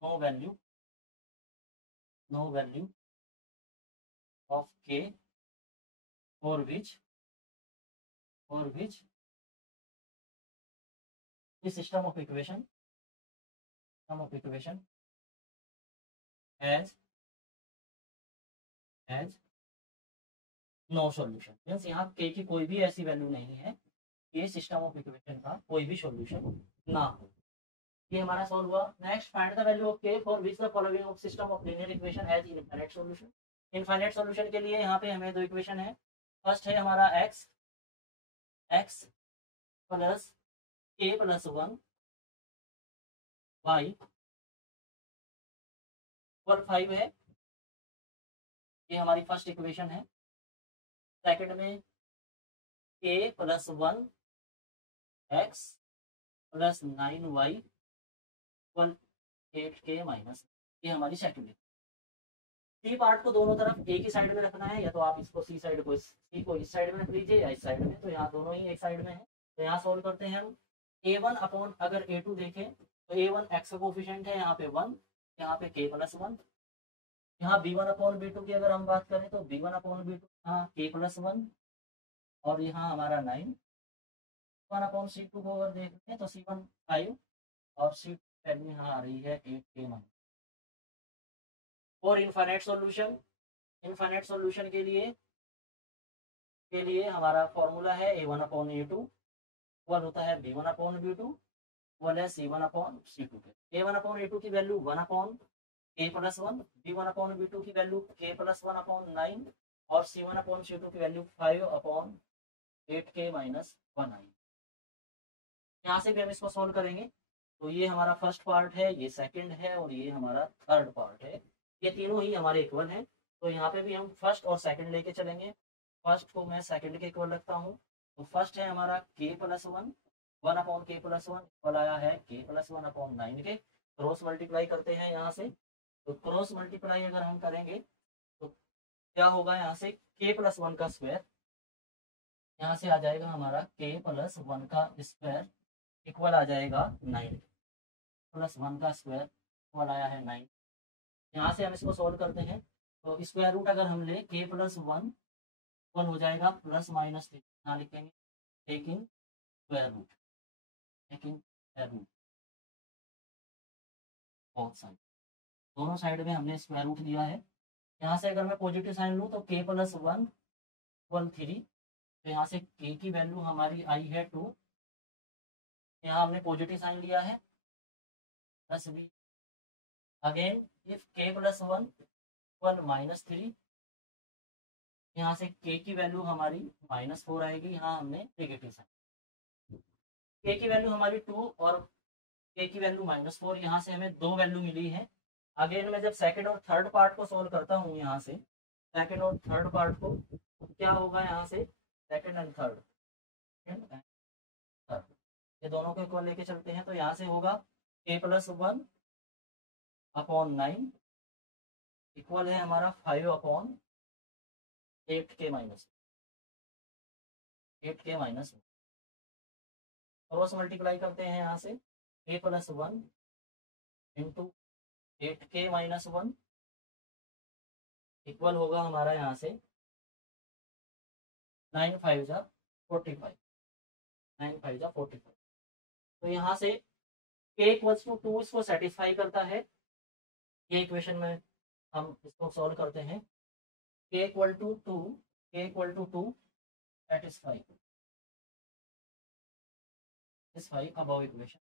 no value of k for which for which the system of equation has no solution. Means यहाँ के की कोई भी ऐसी वैल्यू नहीं है ये सिस्टम ऑफ इक्वेशन का कोई भी सॉल्यूशन ना हो। ये हमारा सॉल्व हुआ। Next find the value of k for which the following of system of linear equation has infinite solution. Infinite solution के लिए यहाँ पे हमें दो इक्वेशन है। फर्स्ट है हमारा x plus k plus 1 y पर 5 है, ये हमारी फर्स्ट इक्वेशन है। सेकंड में k plus 1 x plus 9y 8k minus, ये हमारी सेकंड है। सी पार्ट को दोनों तरफ एक ही साइड में रखना है, या तो आप इसको सी साइड को सी को इस साइड में रख लीजिए या इस साइड में, तो यहाँ दोनों ही एक साइड में है। तो यहाँ सोल्व करते हैं हम। a1 अपॉन अगर a2 देखें तो a1 x का कोफिशिएंट है यहाँ पे 1, यहाँ पे k प्लस 1। यहाँ b1 अपॉन b2 की अगर हम बात करें तो b1 अपॉन b2 यहाँ k प्लस 1 और यहाँ हमारा 9। 1 अपॉन c2 को अगर देखते हैं तो c1 5 और c2 वैल्यू यहाँ आ रही है 8k माइनस। और इनफाइनाइट सॉल्यूशन के लिए हमारा फॉर्मूला है a1 अपॉन a2 वन होता है b1 अपॉन b2 वन है c1 अपॉन c2 के। a1 अपॉन a2 की value 1 upon k plus 1, b1 upon b2 की वैल्यू k प्लस 1 अपॉन 9 और c1 अपॉन c2 की वैल्यू 5 अपॉन 8k माइनस 1 आई। यहाँ से भी हम इसको सोल्व करेंगे। तो ये हमारा फर्स्ट पार्ट है, ये सेकंड है और ये हमारा थर्ड पार्ट है। ये तीनों ही हमारे इक्वल हैं, तो यहाँ पे भी हम फर्स्ट और सेकंड लेके चलेंगे। फर्स्ट को मैं सेकंड के इक्वल रखता हूँ। तो फर्स्ट है हमारा k plus 1, 1 upon k plus 1 equal आया है k प्लस 1 अपॉन 9 के। क्रॉस मल्टीप्लाई करते हैं यहाँ से। तो क्रॉस मल्टीप्लाई अगर हम करेंगे तो क्या होगा, यहाँ से k प्लस 1 का स्क्वायर, यहाँ से आ जाएगा हमारा k प्लस 1 का स्क्वायर इक्वल आ जाएगा 9 प्लस 1 का स्क्वायर इक्वल आया है 9। यहाँ से हम इसको सोल्व करते हैं तो स्क्वायर रूट अगर हम ले k प्लस 1 हो जाएगा प्लस माइनस यहाँ लिखेंगे taking square root, both side, दोनों साइड में हमने स्क्वायर रूट लिया है। यहाँ से अगर मैं पॉजिटिव साइन लूँ तो k प्लस 1 इक्वल 3, तो यहाँ से k की वैल्यू हमारी आई है 2, यहाँ हमने पॉजिटिव साइन लिया है plus b। Again if k plus 1 equal minus 3, यहाँ से k की वैल्यू हमारी -4 आएगी, यहाँ हमने नेगेटिव साइन। k की वैल्यू हमारी 2 और k की वैल्यू -4, यहाँ से हमें दो वैल्यू मिली है। अगेन मैं जब सेकंड और थर्ड पार्ट को सोल्व करता हूँ, यहाँ से सेकंड और थर्ड पार्ट को क्या होगा, यहाँ से सेकंड एंड थर्ड ये दोनों को इक्वल लेके चलते हैं। तो यहाँ से होगा k प्लस 1 अपॉन 9 इक्वल है हमारा 5 upon 8k minus 1। Cross multiply करते हैं यहाँ से k plus 1 into 8k minus 1 equal होगा हमारा यहाँ से 9 5 जा 45, 9 5 जा 45। तो यहाँ से k इक्वल्स टू 2 इसको सेटिस्फाई करता है। ये इक्वेशन में हम इसको सॉल्व करते हैं। k equal to 2 satisfy above इक्वेशन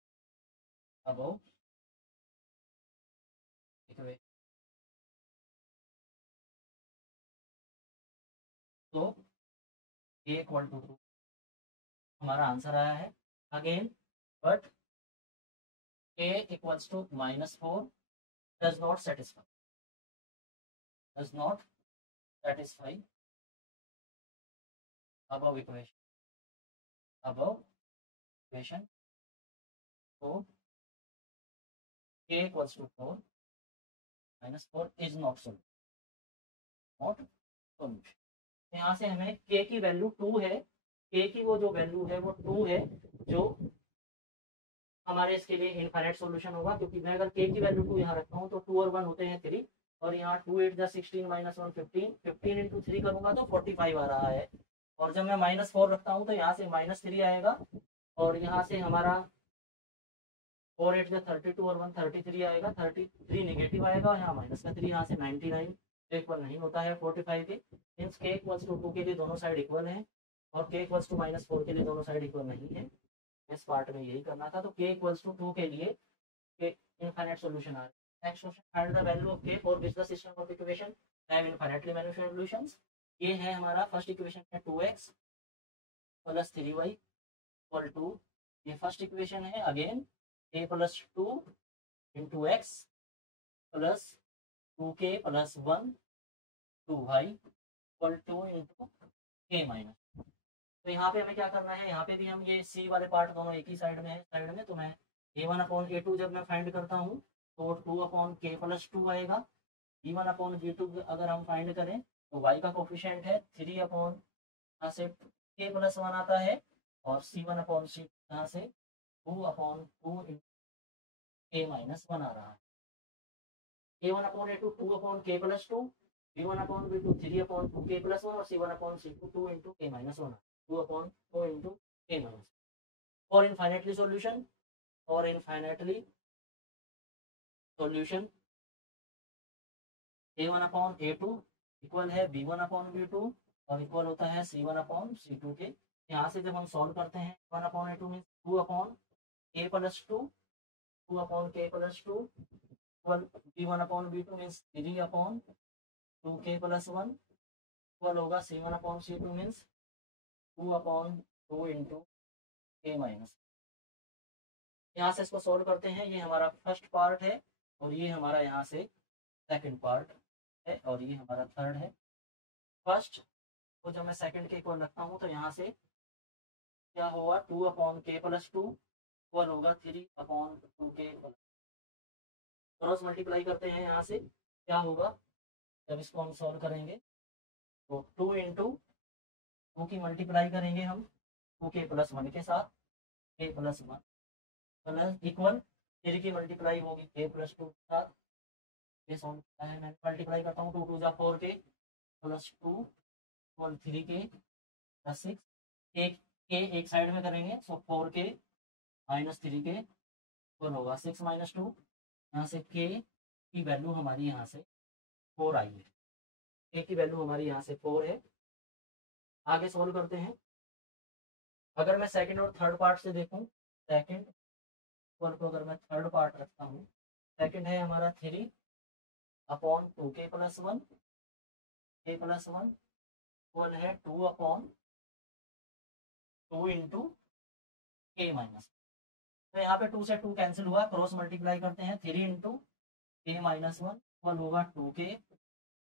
तो k इक्वल टू 2 हमारा आंसर आया है। Again but k equals to -4 does not satisfy above equation। तो k equals to 4 -4 is not solution। यहाँ से हमें k की वैल्यू 2 है, k की वो जो वैल्यू है वो 2 है, जो हमारे इसके लिए इनफाइनाइट सॉल्यूशन होगा। क्योंकि मैं अगर k की वैल्यू 2 यहाँ रखता हूँ तो 2 और 1 होते हैं 3, और यहाँ 2 8 जा 16 -1 15 15 इंटू 3 करूंगा तो 45 आ रहा है। और जब मैं -4 रखता हूँ तो यहाँ से -3 आएगा, और यहाँ से हमारा 4 8 32 और 1 33 आएगा, 33 नेगेटिव आएगा, और यहाँ -3, यहाँ से 99 इक्वल नहीं होता है 45 के। मीन्स के इक्वल्स टू 2 के लिए दोनों साइड इक्वल है, और के इक्वल्स टू -4 के लिए दोनों साइड इक्वल नहीं है। इस पार्ट में यही करना था। तो के इक्वल्स टू 2 के लिए के इनफाइनाइट सॉल्यूशन आ रहा है। Next question, find the value of k for which the system of equation have infinitely many solutions. ये है हमारा फर्स्ट इक्वेशन है 2x + 3y = 2। ये फर्स्ट इक्वेशन है। Again a + 2 × x + 2k + 1 2y = 2 × k-। तो यहाँ पे हमें क्या करना है, यहाँ पे भी हम ये c वाले पार्ट दोनों एक ही साइड में है, साइड में। तो मैं a1/a2 जब मैं फाइंड करता हूँ तो 2/k + 2 आएगा। b1/b2 अगर हम फाइंड करें तो y का कोफिशिएंट है 3 यहाँ से k + 1 आता है, और c1/c यहाँ से 2/2 × k-1 आ रहा है। a1/a2 2/k + 2, b1/b2 3/2k + 1, और c1/c2 2 × k-1 2/2 × k-। और इनफाइनाइटली सॉल्यूशन, और इनफाइनाइटली सॉल्यूशन a1/a2 इक्वल है b1/b2 और इक्वल होता है c1/c2 के। यहाँ से जब हम सॉल्व करते हैं 1/a2 means 2/k + 2 2/k + 2 equal b1/b2 means 3/2k + 1 equal होगा c1/c2 मीन्स 2/2 × k-। यहाँ से इसको सॉल्व करते हैं। ये हमारा फर्स्ट पार्ट है, और ये हमारा यहाँ से सेकंड पार्ट है, और ये हमारा थर्ड है। फर्स्ट तो जब मैं सेकंड के इक्वल रखता हूँ तो यहाँ से क्या होगा 2/k + 2 इक्वल होगा 3/2k। क्रॉस मल्टीप्लाई करते हैं, यहाँ से क्या होगा जब इसको हम सॉल्व करेंगे तो 2 × 2 की मल्टीप्लाई करेंगे हम 2k + 1 के साथ, k + 1 प्लस इक्वल 3 की मल्टीप्लाई होगी k + 2 के साथ। ये सॉल्व किया है, मैं मल्टीप्लाई करता हूँ 2 2 4k + 2 = 3k + 6। एक के एक साइड में करेंगे तो 4k - 3k इक्वल होगा 6 - 2। यहाँ से k की वैल्यू हमारी यहाँ से 4 आई है, k की वैल्यू हमारी यहाँ से 4 है। आगे सॉल्व करते हैं। अगर मैं सेकंड और थर्ड पार्ट से देखूं, सेकंड को अगर मैं थर्ड पार्ट रखता हूँ, सेकंड है हमारा 3/2k + 1 k + 1 इक्वल है 2/2 × k-। तो यहाँ पे 2 से 2 कैंसिल हुआ, क्रॉस मल्टीप्लाई करते हैं 3 × k-1 इक्वल होगा 2k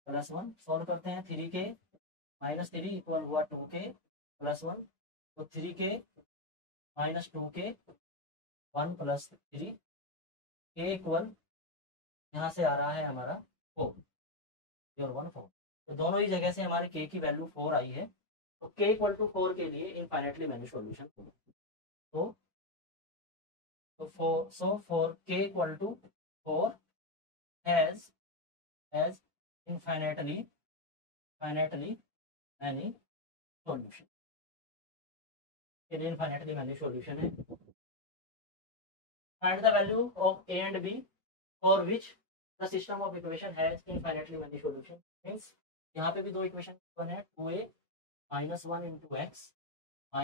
+ 1। सॉल्व करते हैं 3k - 3 इक्वल हुआ 2k + 1, तो 3k - 2k 1 + 3 k इक्वल यहाँ से आ रहा है हमारा 4 और 1 4। तो दोनों ही जगह से हमारे k की वैल्यू 4 आई है। तो k = 4 के लिए infinitely many solution. so for k = 4 has infinitely many solution। ये infinitely many solution है। find the value of a and b for which the system of equation has infinitely many solution। Means यहाँ पे भी दो इक्वेशन बने हैं, 2a - 1 × x -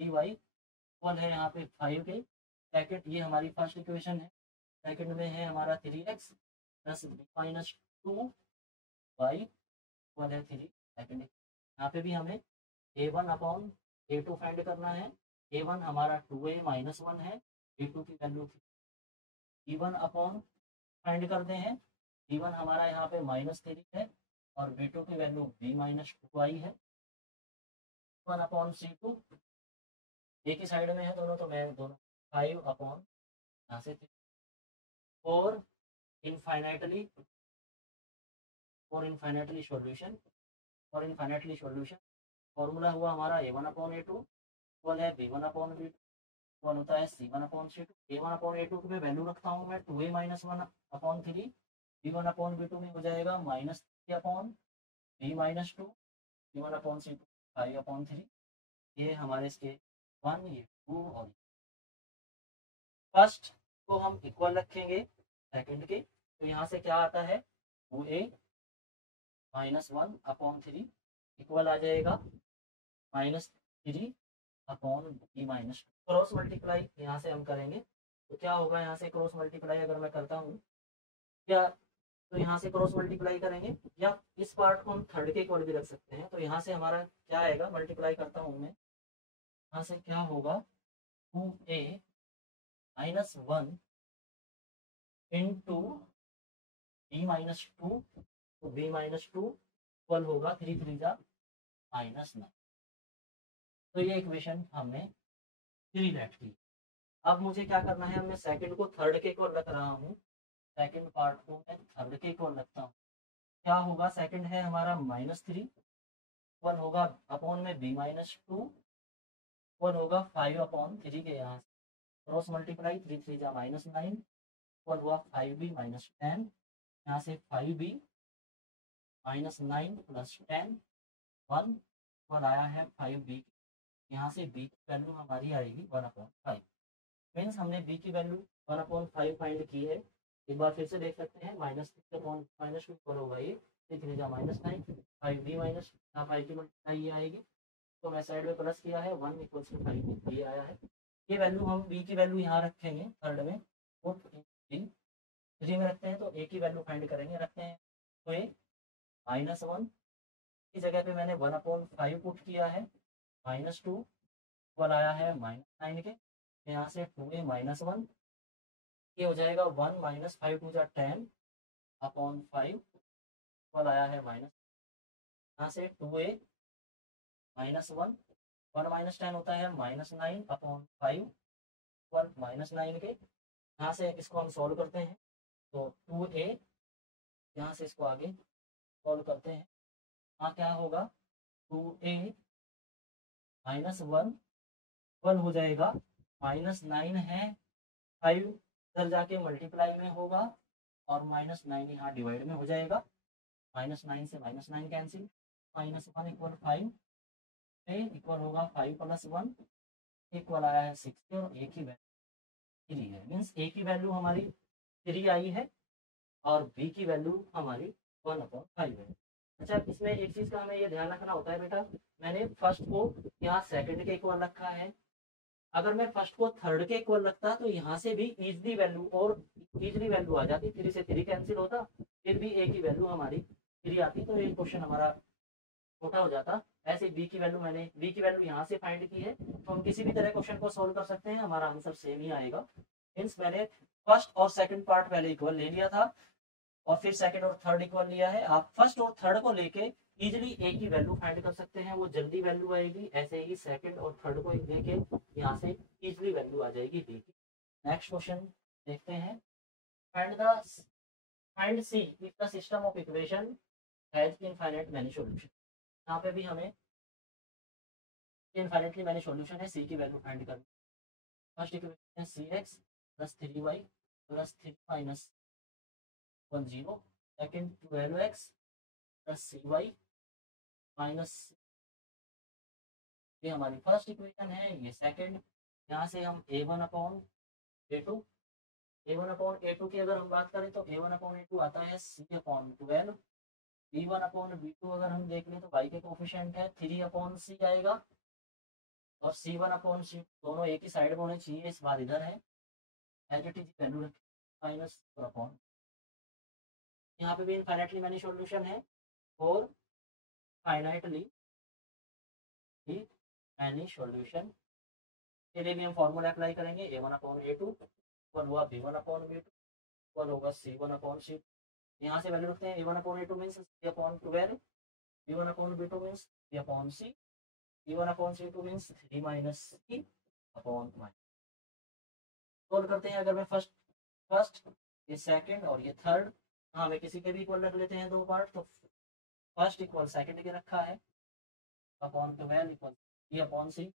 3y इक्वल है यहाँ पे 5 के। सेकंड ये हमारी फर्स्ट इक्वेशन है। सेकंड में है हमारा 3x + b - 2y इक्वल है 3। सेकंड यहाँ पे भी हमें a1/a2 फाइंड करना है। a1 हमारा 2a - 1 है, a2 की वैल्यू b1 फाइंड करते हैं। b1 हमारा यहाँ पे -3 है, और b2 की वैल्यू b - 2 आई है। 1/c2 एक ही साइड में है दोनों, तो मैं दोनों 5 यहाँ से 4 इनफाइनाइटली सॉल्यूशन। और इनफाइनाइटली सॉल्यूशन फॉर्मूला हुआ हमारा a1/a2 इक्वल है b1/b2 इक्वल होता है c1/c2। a1/a2 में वैल्यू रखता हूँ मैं 2a - 1/3, b1/b2 में हो जाएगा -3/b - 2 b1/c2 5/3, ये हमारे इसके 1, ये 2 और फर्स्ट को हम इक्वल रखेंगे सेकंड के, तो यहाँ से क्या आता है 2a -1/3 इक्वल आ जाएगा -3/b-, क्रॉस मल्टीप्लाई यहाँ से हम करेंगे तो क्या होगा, यहाँ से क्रॉस मल्टीप्लाई अगर मैं करता हूँ क्या, तो यहाँ से क्रॉस मल्टीप्लाई करेंगे या इस पार्ट को हम थर्ड के इक्वल भी रख सकते हैं, तो यहाँ से हमारा क्या आएगा, मल्टीप्लाई करता हूँ मैं, यहाँ से क्या होगा 2a -1 इंटू b-2, तो b-2 इक्वल होगा 3 3 -9। तो ये इक्वेशन हमने 3 लेट की। अब मुझे क्या करना है, मैं सेकंड को थर्ड के इक्वल रख रहा हूँ, सेकंड पार्ट को मैं थर्ड के इक्वल रखता हूँ, क्या होगा, सेकंड है हमारा -3 इक्वल होगा अपॉन में b-2 इक्वल होगा 5/3 के, यहाँ क्रॉस मल्टीप्लाई 3 3 -9 इक्वल हुआ 5b-10, यहाँ से 5b -9 + 10 1 इक्वल आया है 5b, यहाँ से b की वैल्यू हमारी आएगी 1/5। मीन्स हमने b की वैल्यू 1/5 फाइंड की है। एक बार फिर से देख सकते हैं, -3/-2 इक्वल होगा ये 3 3 -9, 5b माइनस 5 की मल्टीप्लाई ये आएगी, तो मैं साइड में प्लस किया है 1 = 5 ये आया है। ये वैल्यू हम b की वैल्यू यहाँ रखेंगे थर्ड में, तो 3 में रखते हैं तो a की वैल्यू फाइंड करेंगे, रखते हैं तो ये -1 की जगह पे मैंने 1/5 पुट किया है, -2 इक्वल आया है -9 के, यहाँ से 2a -1 ये हो जाएगा 1 - 5 2 10/5 इक्वल आया है माइनस, यहाँ से 2a -1 1 - 10 होता है -9/5 इक्वल -9 के, यहाँ से इसको हम सॉल्व करते हैं तो 2a, यहाँ से इसको आगे सॉल्व करते हैं, यहाँ क्या होगा 2a -1 इक्वल हो जाएगा -9 है, 5 इधर जाके मल्टीप्लाई में होगा और -9 यहाँ डिवाइड में हो जाएगा, -9 से -9 कैंसिल, -1 = 5 a इक्वल होगा 5 + 1 इक्वल आया है 6 और a की वैल्यू 3 है। मीन्स a की वैल्यू हमारी 3 आई है और b की वैल्यू हमारी 1/5 है। अच्छा, इसमें एक चीज़ का हमें ये ध्यान रखना होता है बेटा, मैंने फर्स्ट को यहाँ सेकंड के इक्वल रखा है, अगर मैं फर्स्ट को थर्ड के इक्वल रखता तो यहाँ से भी इजली वैल्यू आ जाती, 3 से 3 कैंसिल होता, फिर भी a की वैल्यू हमारी 3 आती, तो ये क्वेश्चन हमारा छोटा हो जाता। ऐसे b की वैल्यू यहाँ से फाइंड की है, तो हम किसी भी तरह क्वेश्चन को सोल्व कर सकते हैं, हमारा आंसर सेम ही आएगा। मीन्स मैंने फर्स्ट और सेकंड पार्ट पहले इक्वल ले लिया था और फिर सेकंड और थर्ड इक्वल लिया है। आप फर्स्ट और थर्ड को लेके इजिली a की वैल्यू फाइंड कर सकते हैं, वो जल्दी वैल्यू आएगी। ऐसे ही सेकंड और थर्ड को लेके यहाँ से इजिली वैल्यू आ जाएगी b की। नेक्स्ट क्वेश्चन देखते हैं, find c if the system of equation has infinite many solution. यहाँ पे भी हमें इनफाइनाइटली मैनी सॉल्यूशन है, c की वैल्यू फाइंड करनी। फर्स्ट इक्वेशन है cx + 3y + 3 - 10, second 12x + cy minus, ये हमारी फर्स्ट इक्वेशन है, ये सेकंड। यहाँ से हम a1/a2 की अगर हम बात करें तो a1/a2 आता है c/12, b1/b2 अगर हम देख लें तो y के कोफिशिएंट है 3/c आएगा और c1/c दोनों एक ही साइड में होने चाहिए, इस बार इधर है, एज इट इज वैल्यू रखें -4/, यहाँ पे भी इनफाइनाइटली मैनी सॉल्यूशन है और फाइनाइटली मैनी सॉल्यूशन के लिए भी हम फॉर्मूला अप्लाई करेंगे, a1/a2 इक्वल हुआ b1/b2 इक्वल होगा c1/c। यहाँ से वैल्यू रखते हैं, a1/a2 means c/12, b1/b2 means c/c, b1/c2 means 3 - c/। Solve करते हैं, अगर मैं फर्स्ट ये सेकंड और ये थर्ड, हाँ मैं किसी के भी इक्वल रख लेते हैं दो पार्ट, तो फर्स्ट इक्वल सेकंड के रखा है /12 इक्वल c/c,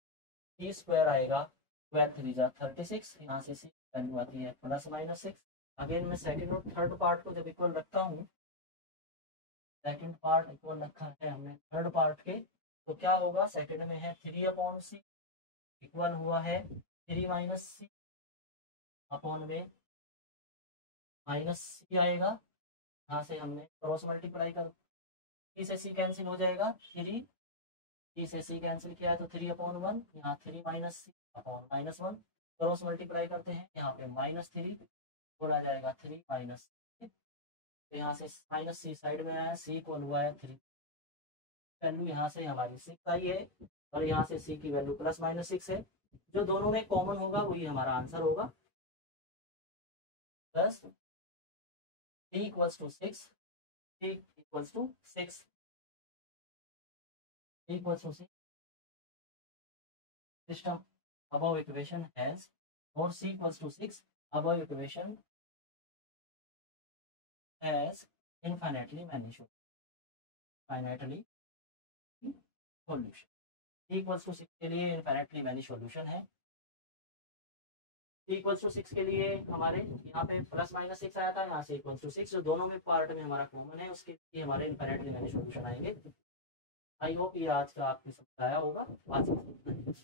c² आएगा 12 3 36, यहाँ से c वैल्यू आती है +-6। अगेन मैं सेकंड और थर्ड पार्ट को जब इक्वल रखता हूँ, सेकंड पार्ट इक्वल रखा है हमने थर्ड पार्ट के, तो क्या होगा, सेकंड में है 3/c इक्वल हुआ है 3 माइनस सी अपॉन में माइनस सी आएगा। यहाँ से हमने क्रॉस मल्टीप्लाई कर, सी से सी कैंसिल हो जाएगा, थ्री से सी कैंसिल किया है तो 3/1, यहाँ 3 माइनस सी अपॉन -1, क्रॉस मल्टीप्लाई करते हैं, यहाँ पे -3 बोला जाएगा 3 माइनस, तो यहाँ से माइनस सी साइड में आया, सी इक्वल हुआ है 3, वैल्यू यहाँ से हमारी 6 आई है और यहाँ से सी की वैल्यू +-6 है। जो दोनों में कॉमन होगा वही हमारा आंसर होगा, plus c equals to 6, c equals to 6, c equals to 6, system above equation has, or c equals to 6, above equation has infinitely many solution, c equals to 6 के लिए infinitely many solution है। c equals to 6 के लिए हमारे यहाँ पे +-6 आया था, यहाँ से equals to 6 जो दोनों में पार्ट में हमारा कॉमन है उसके लिए हमारे infinitely many solution आएंगे। आई होप ये आज का आपको समझ आया होगा। आज